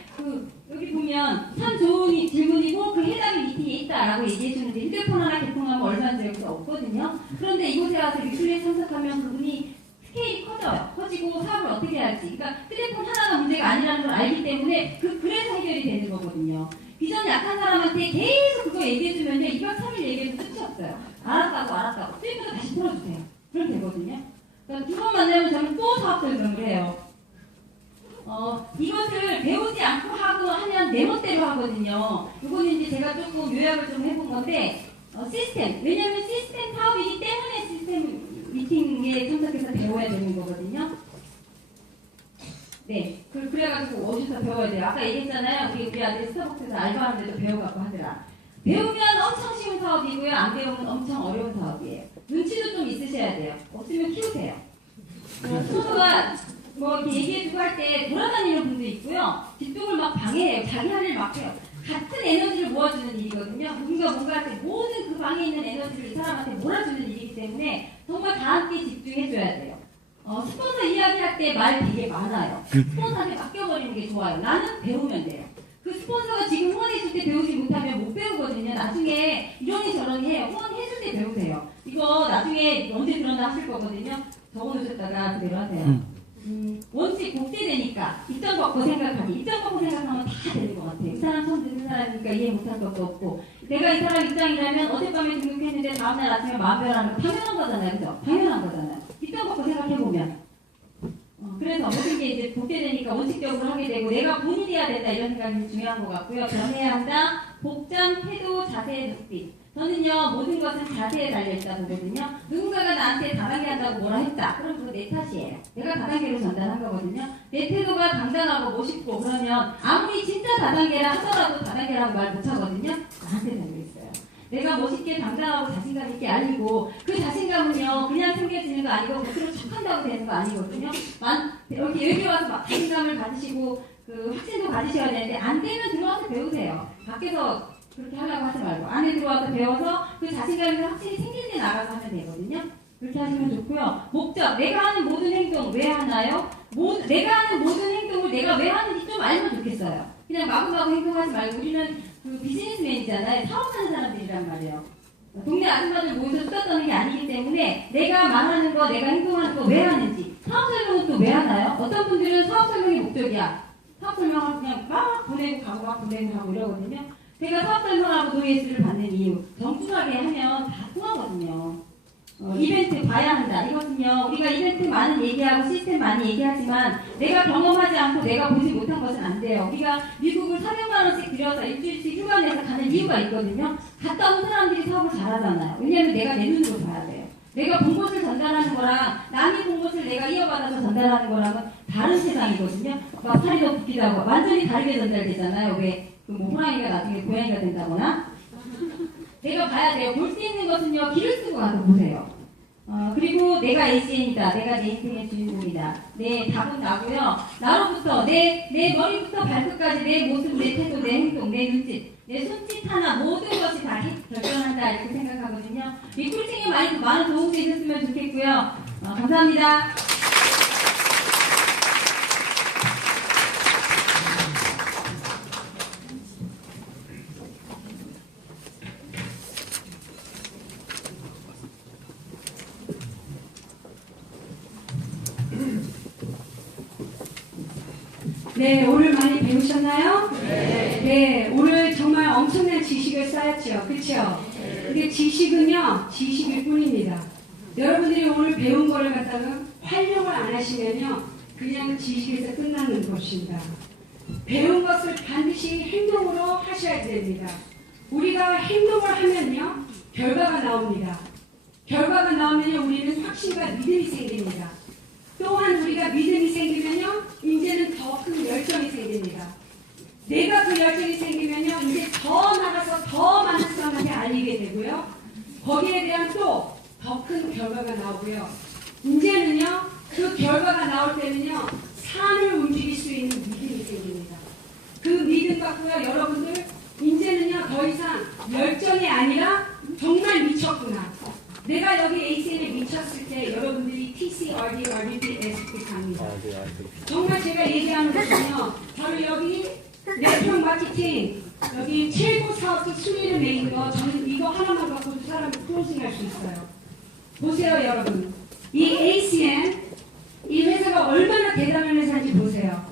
여기 보면 참 좋은 질문이고 그 해답이 밑에 있다라고 얘기해 주는데 휴대폰 하나 개통하면 얼마인지 여기서 없거든요. 그런데 이곳에 와서 위클리에 참석하면 그분이 스케일이 커져요. 커지고 사업을 어떻게 할지. 그러니까 휴대폰 하나가 문제가 아니라는 걸 알기 때문에 그래서 해결이 되는 거거든요. 비전 약한 사람한테 계속 그거 얘기해주면요. 2박 3일 얘기해도 끝이 없어요. 알았다고. 또 다시 풀어주세요. 그럼 되거든요. 그러니까 2번 만나면 저는 또 사업 설명을 해요. 이것을 배우지 않고 하면 내 멋대로 하거든요. 이거는 이제 제가 조금 요약을 좀 해본 건데, 시스템. 왜냐면 시스템 사업이기 때문에 시스템 미팅에 참석해서 배워야 되는 거거든요. 네. 그래가지고 어디서 배워야 돼요? 아까 얘기했잖아요. 우리 아들 스타벅스에서 알바하는데도 배워갖고 하더라. 배우면 엄청 쉬운 사업이고요. 안 배우면 엄청 어려운 사업이에요. 눈치도 좀 있으셔야 돼요. 없으면 키우세요. 소수가 이렇게 얘기해주고 할 때 돌아다니는 분도 있고요. 집중을 막 방해해요. 자기 할 일 막 해요. 같은 에너지를 모아주는 일이거든요. 뭔가 할 때 모든 그 방에 있는 에너지를 이 사람한테 몰아주는 일이기 때문에 정말 다 함께 집중 집중해줘야 돼요. 스폰서 이야기할 때 말 되게 많아요. 스폰서한테 맡겨버리는 게 좋아요. 나는 배우면 돼요. 그 스폰서가 지금 후원해줄 때 배우지 못하면 못 배우거든요. 나중에 이러니 저러니 해요. 후원해줄 때 배우세요. 이거 나중에 언제 들었나 하실 거거든요. 적어놓으셨다가 그대로 하세요. 원칙 복제되니까 입장 바꿔 생각하기. 입장 바꿔 생각하면 다 되는 것 같아요. 이 사람 처음 듣는 사람이니까 이해 못할 것도 없고, 내가 이 사람 입장이라면 어젯밤에 등록했는데 다음날 아침에 마음 변하는 거 당연한 거잖아요. 그죠? 당연한 거잖아요. 입장 바꿔 생각해보면. 그래서 모든 게 이제 복제되니까 원칙적으로 하게 되고, 내가 본인이 해야 된다 이런 생각이 중요한 것 같고요. 변해야 한다. 복장, 태도, 자세, 눈빛. 저는요, 모든 것은 자세에 달려있다 보거든요. 누군가가 나한테 다단계 한다고 뭐라 했다. 그럼 그거 내 탓이에요. 내가 다단계로 전달한 거거든요. 내 태도가 당당하고 멋있고 그러면 아무리 진짜 다단계라 하더라도 다단계라고 말 못하거든요. 나한테 달려있어요. 내가 멋있게 당당하고 자신감 있게 알리고, 그 자신감은요 그냥 생겨지는 거 아니고 겉으로 척한다고 되는 거 아니거든요. 이렇게 여기 와서 막 자신감을 가지시고 그 확신도 가지셔야 되는데, 안 되면 들어와서 배우세요. 밖에서 그렇게 하려고 하지 말고 안에 들어와서 배워서 그 자신감이 확실히 생길 때 나가서 하면 되거든요. 그렇게 하시면 좋고요. 목적, 내가 하는 모든 행동 왜 하나요? 내가 하는 모든 행동을 내가 왜 하는지 좀 알면 좋겠어요. 그냥 마구마구 행동하지 말고, 우리는 그 비즈니스맨이잖아요. 사업하는 사람들이란 말이에요. 동네 아줌마들 모여서 수다 떠는 게 아니기 때문에 내가 말하는 거, 내가 행동하는 거 왜 하는지, 사업 설명은 또 왜 하나요? 어떤 분들은 사업 설명이 목적이야. 사업 설명을 그냥 막 보내고 가고 막 보내고 가고 이러거든요. 제가 사업 설명하고 노예수를 받는 이유, 정중하게 하면 다 통하거든요. 이벤트 봐야 한다. 이것은요, 우리가 이벤트 많은 얘기하고 시스템 많이 얘기하지만 내가 경험하지 않고 내가 보지 못한 것은 안 돼요. 우리가 미국을 400만 원씩 들여서 일주일씩 휴가 내서 가는 이유가 있거든요. 갔다 온 사람들이 사업을 잘하잖아요. 왜냐하면 내가 내 눈으로 봐야 돼요. 내가 본 것을 전달하는 거랑 남이 본 것을 내가 이어받아서 전달하는 거랑은 다른 세상이거든요. 막 살이 더 붓기도 하고 완전히 다르게 전달되잖아요. 왜? 뭐 호랑이가 나중에 고양이가 된다거나. 내가 봐야 돼요. 볼 수 있는 것은요, 길을 쓰고 가서 보세요. 그리고 내가 ACN이다. 내가 내 인생의 주인공이다. 내 답은 나고요. 나로부터, 내 머리부터 발끝까지 내 모습, 내 태도, 내 행동, 내 눈짓, 내 손짓 하나 모든 것이 다 결정한다. 이렇게 생각하거든요. 이 꿀팅에 많은 도움이 있었으면 좋겠고요. 감사합니다. 네, 오늘 많이 배우셨나요? 네, 오늘 정말 엄청난 지식을 쌓았죠. 그렇죠? 근데 지식은요, 지식일 뿐입니다. 여러분들이 오늘 배운 거를 갖다가 활용을 안 하시면요, 그냥 지식에서 끝나는 것입니다. 배운 것을 반드시 행동으로 하셔야 됩니다. 우리가 행동을 하면요, 결과가 나옵니다. 결과가 나오면요, 우리는 확신과 믿음이 생깁니다. 또한 우리가 믿음이 생기면요, 이제는 더 큰 열정이 생깁니다. 내가 그 열정이 생기면요, 이제 더 나가서 더 많은 사람한테 알리게 되고요, 거기에 대한 또 더 큰 결과가 나오고요, 이제는요, 그 결과가 나올 때는요, 산을 움직일 수 있는 믿음이 생깁니다. 그 믿음 갖고요, 여러분들 이제는요, 더 이상 열정이 아니라 정말 미쳤구나. 내가 여기 ACN에 미쳤을 때 여러분들이 TC, RD, RDP, SP 갑니다. 정말 제가 얘기하는 것은요, 바로 여기 네트워크 마케팅, 여기 최고 사업소 순위를 매긴 거, 저는 이거 하나만 갖고도 사람을 크로징할 수 있어요. 보세요, 여러분. 이 ACN, 이 회사가 얼마나 대단한 회사인지 보세요.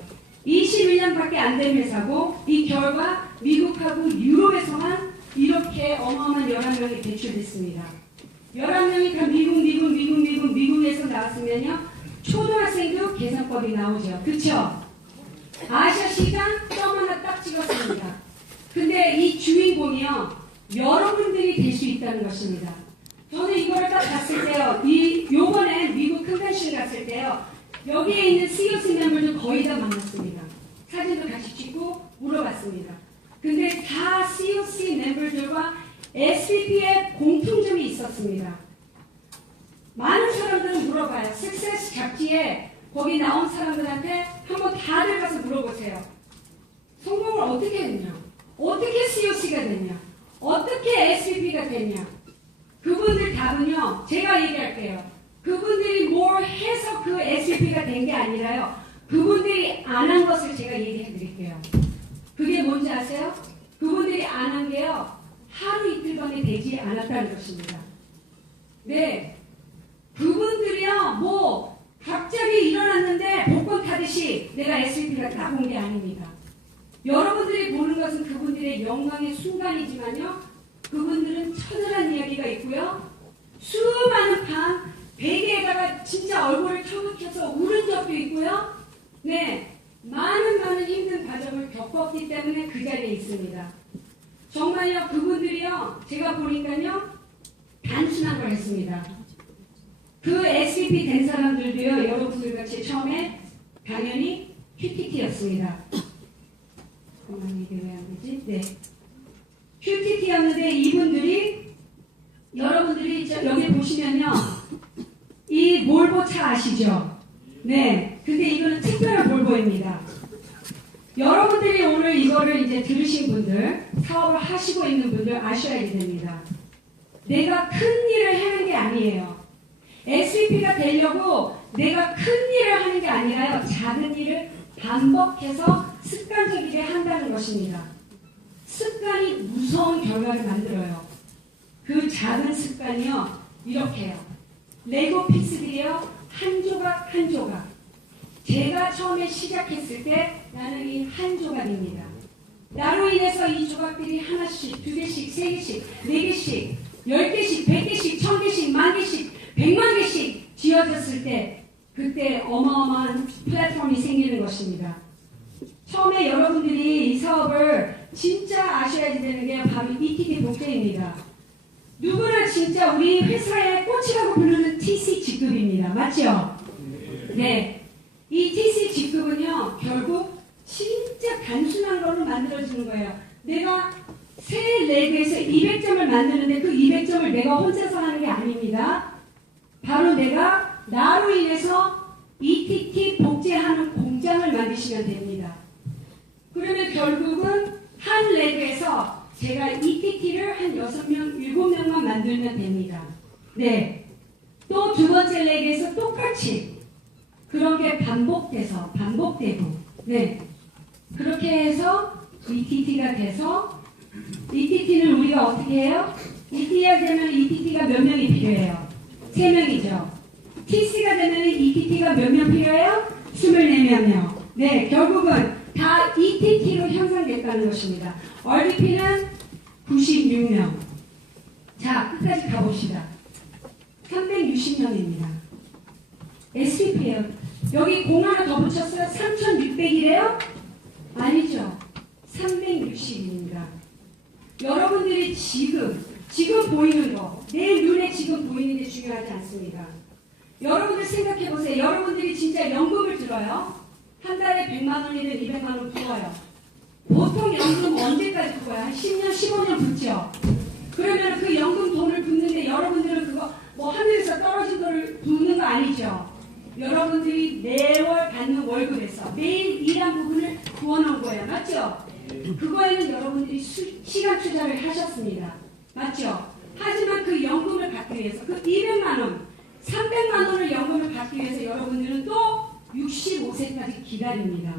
21년밖에 안 된 회사고, 이 결과 미국하고 유럽에서만 이렇게 어마어마한 11명이 배출됐습니다. 11명이 다 미국에서 나왔으면요, 초등학생도 계산법이 나오죠. 그쵸? 아시아 시장 점 하나 딱 찍었습니다. 근데 이 주인공이요, 여러분들이 될 수 있다는 것입니다. 저는 이거를 딱 봤을 때요, 요번에 미국 컨벤션 갔을 때요, 여기에 있는 COC 멤버들 거의 다 만났습니다. 사진도 같이 찍고 물어봤습니다. 근데 다 COC 멤버들과 SVP의 공통점이 있었습니다. 많은 사람들은 물어봐요. सक्세스 잡지에 거기 나온 사람들한테 한번 다들 가서 물어보세요. 성공을 어떻게 했냐? 어떻게 COC가 됐냐? 어떻게 SVP가 됐냐? 그분들 답은요, 제가 얘기할게요. 그분들이 뭘 해서 그 SVP가 된 게 아니라요. 그분들이 안 한 것을 제가 얘기해 드릴게요. 그게 뭔지 아세요? 그분들이 안 한 게요. 하루 이틀 만에 되지 않았다는 것입니다. 네. 그분들이요. 뭐 갑자기 일어났는데 복권 타듯이 내가 SVP가 다 본 게 아닙니다. 여러분들이 보는 것은 그분들의 영광의 순간이지만요. 그분들은 처절한 이야기가 있고요. 수많은 밤 베개에다가 진짜 얼굴을 처박혀서 울은 적도 있고요. 네, 많은 힘든 과정을 겪었기 때문에 그 자리에 있습니다. 정말요, 그분들이요, 제가 보니까요, 단순한 걸 했습니다. 그 SVP 된 사람들도요, 여러분들 같이 처음에 당연히 QTT였습니다. 잠깐만, 이게 왜 안 되지? 네. QTT였는데 이분들이, 여러분들이 여기 보시면요, 이 몰보차 아시죠? 네. 근데 이거는 특별한 몰보입니다. 여러분들이 오늘 이거를 이제 들으신 분들, 사업을 하시고 있는 분들 아셔야 됩니다. 내가 큰 일을 하는 게 아니에요. SVP가 되려고 내가 큰 일을 하는 게 아니라요. 작은 일을 반복해서 습관적이게 한다는 것입니다. 습관이 무서운 결과를 만들어요. 그 작은 습관이요. 이렇게요. 레고 피스들이요. 한 조각 한 조각. 제가 처음에 시작했을 때 나는 이 한 조각입니다. 나로 인해서 이 조각들이 하나씩, 두 개씩, 세 개씩, 네 개씩, 10개씩, 100개씩, 1000개씩, 10,000개씩, 100만 개씩 지어졌을 때 그때 어마어마한 플랫폼이 생기는 것입니다. 처음에 여러분들이 이 사업을 진짜 아셔야 되는 게 바로 ETT 복제입니다. 누구나 진짜 우리 회사의 꽃이라고 부르는 TC 직급입니다. 맞죠? 네. 이 TC 직급은요, 결국 진짜 단순한 걸로 만들어지는 거예요. 내가 새 레그에서 200점을 만드는데 그 200점을 내가 혼자서 하는 게 아닙니다. 바로 내가 나로 인해서 ETT 복제하는 공장을 만드시면 됩니다. 그러면 결국은 한 레그에서 제가 ETT를 한 6명, 7명만 만들면 됩니다. 네. 또 두 번째 레그에서 똑같이 그런 게 반복되고, 네. 그렇게 해서 ETT가 돼서, ETT는 우리가 어떻게 해요? ETT가 되면 ETT가 몇 명이 필요해요? 3명이죠. TC가 되면 ETT가 몇 명 필요해요? 24명이요. 네, 결국은 다 ETT로 형성됐다는 것입니다. RDP는 96명. 자, 끝까지 가봅시다. 360명입니다. SVP예요. 여기 공 하나 더 붙였어요? 3,600이래요? 아니죠. 360입니다. 여러분들이 지금 보이는 거, 내 눈에 지금 보이는 게 중요하지 않습니다. 여러분들 생각해 보세요. 여러분들이 진짜 연금을 들어요. 한 달에 100만 원이든 200만 원 들어요. 보통 연금 언제까지 들어요? 한 10년, 15년 붙죠? 그러면 그 연금 돈을 붓는데 여러분들은 그거 뭐 하늘에서 떨어진 거를 붓는 거 아니죠? 여러분들이 매월 받는 월급에서 매일 일한 부분을 부어놓은 거예요. 맞죠? 그거에는 여러분들이 시간 투자를 하셨습니다. 맞죠? 하지만 그 연금을 받기 위해서 그 200만 원, 300만 원을 연금을 받기 위해서 여러분들은 또 65세까지 기다립니다.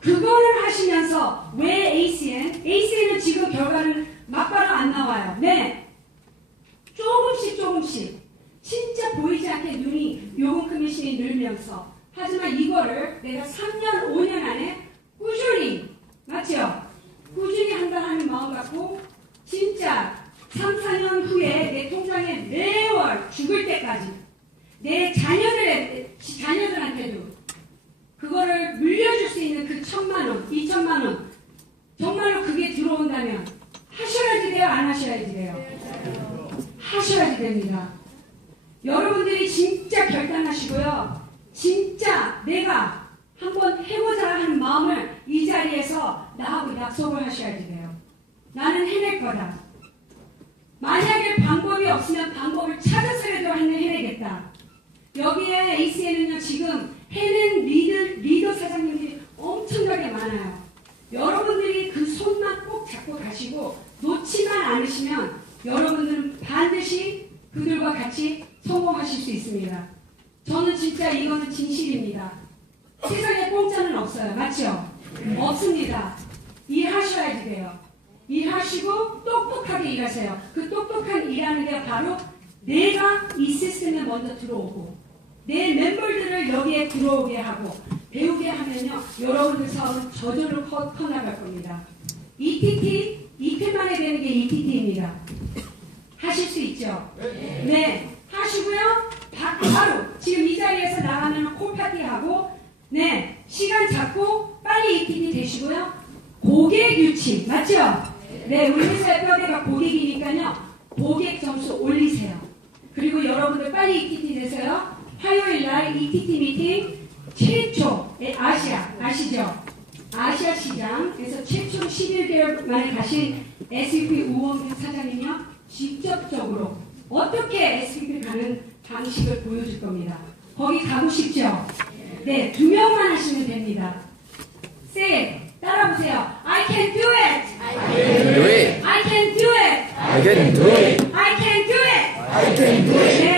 그거를 하시면서 왜 ACN은 지금 결과는 막바로 안 나와요. 네. 조금씩 진짜 보이지 않게 눈이 요금 커미션이 늘면서 하지만 이거를 내가 3년, 5년 안에 꾸준히 맞죠? 꾸준히 한다는 마음 갖고 진짜 3, 4년 후에 내 통장에 매월 죽을 때까지 내 자녀들한테도 그거를 물려줄 수 있는 그 1,000만 원, 2,000만 원 정말로 그게 들어온다면 하셔야지 돼요? 안 하셔야지 돼요? 하셔야지 됩니다. 여러분들이 진짜 결단하시고요. 진짜 내가 한번 해보자 하는 마음을 이 자리에서 나하고 약속을 하셔야지 돼요. 나는 해낼 거다. 만약에 방법이 없으면 방법을 찾아서라도 해내겠다. 여기에 ACN은요, 지금 해낸 리더 사장님들이 엄청나게 많아요. 여러분들이 그 손만 꼭 잡고 가시고 놓지만 않으시면 여러분들은 반드시 그들과 같이 성공하실 수 있습니다. 저는 진짜 이거는 진실입니다. 세상에 공짜는 없어요. 맞죠? 없습니다. 일하셔야지 돼요. 일하시고 똑똑하게 일하세요. 그 똑똑한 일하는 게 바로 내가 이 시스템에 먼저 들어오고 내 멤버들을 여기에 들어오게 하고 배우게 하면요. 여러분들 사업은 저절로 커나갈 겁니다. ETT, 이틀만에 되는 게 ETT입니다. 하실 수 있죠? 네. 하시고요. 바로 지금 이 자리에서 나가면 콜파티하고 네. 시간 잡고 빨리 ETT 되시고요. 고객 유치. 맞죠? 네. 우리 회사의 뼈대가 고객이니까요. 고객 점수 올리세요. 그리고 여러분들 빨리 ETT 되세요. 화요일 날 ETT 미팅 최초 아시아 아시죠? 아시아 시장에서 최초 11개월 만에 가신 SVP 우원균 사장님이요 직접적으로 어떻게 SVP 가는 방식을 보여줄 겁니다. 거기 가고 싶죠? 네, 2명만 하시면 됩니다. Say, 따라보세요. I can do it. I can do it. I can do it. I can do it. I can do it. I can do it. 네,